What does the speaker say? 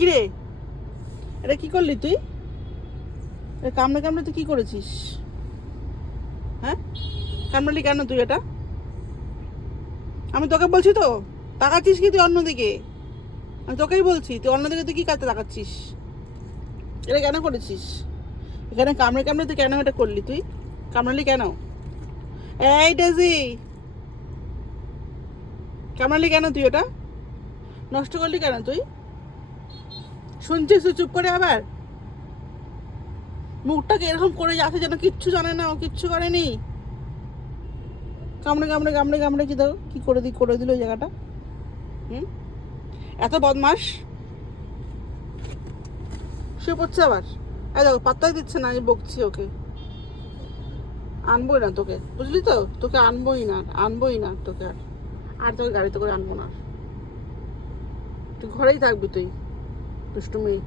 কিরে, এটা কি করলি তুই? এটা কামড়ে কামড়ে তুই কি করেছিস? হ্যাঁ, কামড়ালি কেন তুই এটা? আমি তোকে বলছি তো, তাকাচ্ছিস কি তুই অন্যদিকে? আমি তোকেই বলছি, তুই অন্যদিকে তুই কি কাজে তাকাচ্ছিস? এটা কেন করেছিস? এখানে কামড়ে কামড়ে তুই কেন এটা করলি? তুই কামড়ালি কেন? এই ডেজি, কামড়ালি কেন তুই? এটা নষ্ট করলি কেন তুই? শুনছিস তুই চুপ করে আবার? মুখটাকে এরকম করে যাচ্ছে যেন কিচ্ছু জানে না, ও কিচ্ছু করেনি। কামড়ে কামড়ে কামড়ে কামড়ে কি দাও কি করে দিল ওই জায়গাটা। হুম, এত বদমাস। শুয়ে পড়ছে আবার। এই দেখো, পাত্তাই দিচ্ছে না, আমি বকছি ওকে। আনবোই না তোকে, বুঝলি তো? তোকে আনবোই না তোকে। আর তোকে গাড়িতে করে আনবো না। তুই ঘরেই থাকবি তুই, দুষ্টু মেয়ে।